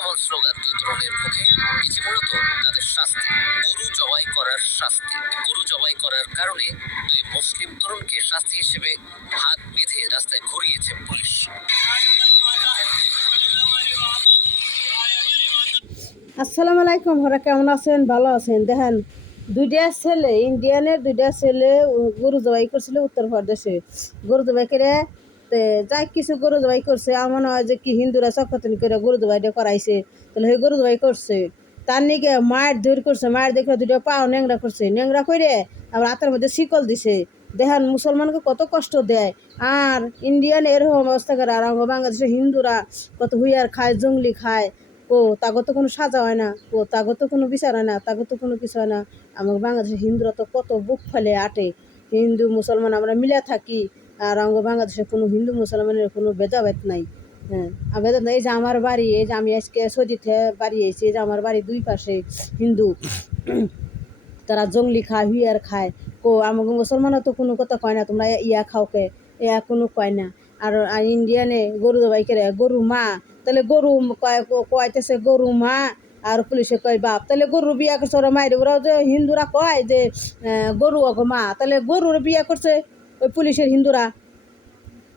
এমন স্লোগান দুই তরুণের মুখে? এটি মূলত তাদের শাস্তি, গরু জবাই করার শাস্তি। গরু জবাই করার কারণে দুই মুসলিম তরুণকে শাস্তি হিসেবে হাত বেঁধে রাস্তায় ঘুরিয়েছে পুলিশ। আসসালামু আলাইকুম, ওরা কেমন আছেন? ভালো আছেন? দেখেন, দুইটা ছেলে, ইন্ডিয়ানের দুইটা ছেলে, গরু জবাই করছিল উত্তরপ্রদেশে গরু জবাই করে তে যাই কিছু গরু করছে এমন হয় যে কি হিন্দুরা চকতন করে গরু করাইছে। তাহলে সেই গরু করছে। তার নিকে মায়ের দৌড় করছে, মায়ের দেখে দুইটা পাও ন্যাংরা করছে। ন্যাংরা করে আবার হাতের মধ্যে শিকল দিছে। দেখেন, মুসলমানকে কত কষ্ট দেয়। আর ইন্ডিয়ান এরকম অবস্থা করে, আর আমার বাংলাদেশের হিন্দুরা কত হুইয়ার খায়, জঙ্গলি খায়। ও, তাগো তো কোনো সাজা হয় না। ও, তাগো তো কোনো বিচার হয় না। তাগো তো কোনো কিছু হয় না। আমার বাংলাদেশের হিন্দুরা তো কত বুক ফেলে আটে। হিন্দু, মুসলমান আমরা মিলে থাকি। আর আমার বাংলাদেশে কোনো হিন্দু, মুসলমানের কোনো ভেদাভেদ নাই। হ্যাঁ ভেদাভেদ নাই, এই যে আমার বাড়ি, এই যে আমি আজকে সজিতে বাড়ি এসেছি এই যে আমার বাড়ি দুই পাশে হিন্দু, তারা জঙ্গলি খায়, হুইয়ার খায়। কো, আমাকে মুসলমানও তো কোনো কথা কয় না, তোমরা ইয়া খাও কে? ইয়া কোনো কয় না। আর ইন্ডিয়ানে গরু জবাই করে, গরু মা, তাহলে গরু কয়, কয়তেছে গরু মা, আর পুলিশে কয় বাপ। তাহলে গরুর বিয়া করছে ওরা মায়ের ওরা যে হিন্দুরা কয় যে গরু ওগো মা, তাহলে গরুর বিয়া করছে ওই পুলিশের হিন্দুরা।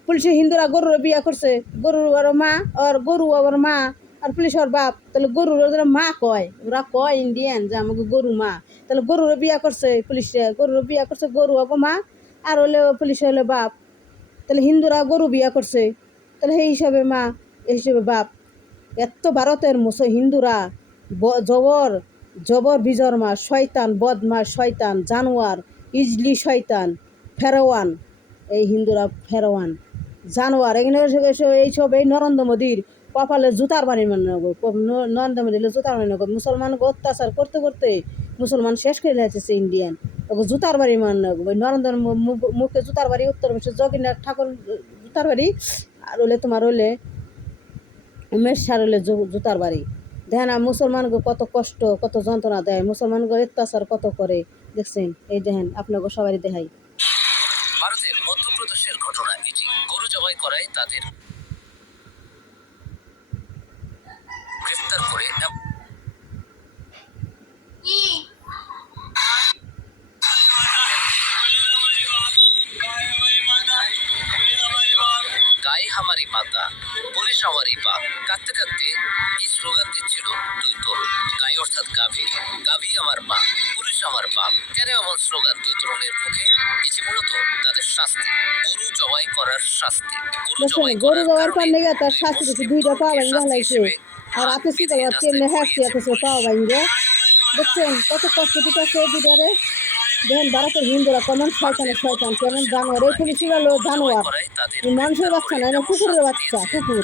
পুলিশের হিন্দুরা গরুর বিয়া করছে। গরুর ওর মা আর গরু ওর মা আর পুলিশ ওর বাপ। তাহলে গরুর ওদের মা কয়? ওরা কয় ইন্ডিয়ান যে আমাকে গরু মা। তাহলে গরুর বিয়া করছে পুলিশে। গরুর বিয়া করছে গরু ওগো মা আর হলে পুলিশে হলে বাপ। তাহলে হিন্দুরা গরু বিয়া করছে। তাহলে সেই হিসাবে মা, এই হিসাবে বাপ। এত ভারতের মুস হিন্দুরা জবর জবর বিজর মা, শয়তান বদমা শয়তান, জানোয়ার, ইজলি, শয়তান। ফেরোয়ান এই হিন্দুরা ফেরোয়ান জানোয়ার, এখানে এইসব এই নরেন্দ্র মোদীর কপালে জুতার বাড়ি মানে নরেন্দ্র মোদী জুতার বাড়ি নেব মুসলমানকে অত্যাচার করতে করতে মুসলমান শেষ করে দিয়েছে ইন্ডিয়ান। ওকে জুতার বাড়ি মান ওই নরেন্দ্র মুখে জুতার বাড়ি উত্তর জগন্নাথ ঠাকুর জুতার বাড়ি আর হলে তোমার হলে উমেশ সার হলে জুতার বাড়ি দেখেন আর মুসলমানকে কত কষ্ট, কত যন্ত্রণা দেয়। মুসলমানকে অত্যাচার কত করে। দেখছেন? এই দেখেন, আপনাকে সবারই দেখাই। এটি গরু জবাই করায় তাদের। গ্রেফতার করে গায়ে হামারি মাতা পুলিশ আমারই পা। কাঁদতে কাঁদতে এই স্লোগান দিচ্ছিল দুই তরুণ। গায়ে অর্থাৎ গাভী গাভী আমার মা। আমার বাপ। কেন এমন স্লোগান দুই তরুণের মুখে? এটি মূলত তাদের শাস্তি। গরু জবাই করার শাস্তি। গরু জবাই কারণে করলে তার শাস্তি মুসলিম দিচ্ছে দুইটা পা তরুণকে ভাঙা লাগছে আর হাতে শিকল বেঁধে কেমনে হাসছে ঘুরিয়েছে হাতে পা পুলিশ। ভাঙবে দেখছেন কত কষ্ট দিতেছে দুটারে দেখেন ভারতের হিন্দুরা কেমন শয়তানের শয়তান কেমন জানোয়ার। এই পুলিশ ছিল জানোয়ার। মানুষের বাচ্চা না, কুকুরের বাচ্চা, কুকুর।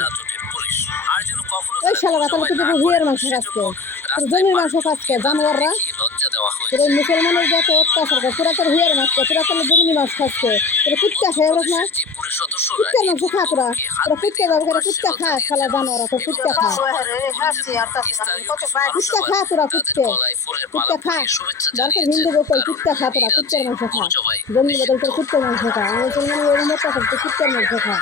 ওই শালা হুইয়ের মাংস খাচ্ছে। জমির মাংস খাচ্ছে, জানোয়াররা। তোর মুসলমানের যত অত্যাচার করে তোরা তোর হুইয়ের মাছ খায় তোরা তোর জমিনি মাছ খাচ্ছে তোরা কুত্তা খায় ওরা না? কুত্তার মাংস খা তোরা। তোরা কুত্তা যাবে তোরা প্রকাশ্যে কুত্তা খা দিয়েছে জানোয়ার তো এবং কুত্তা খা। কুত্তা খা তোরা কুত্তে। কুত্তা খা। ভারতের হিন্দু গোপাল কুত্তা খা তোরা কুত্তার মাংস খা। গরু বদল তোর কুত্তার মাংস খা। মুসলমান ওই মতো কুত্তার মাংস খা।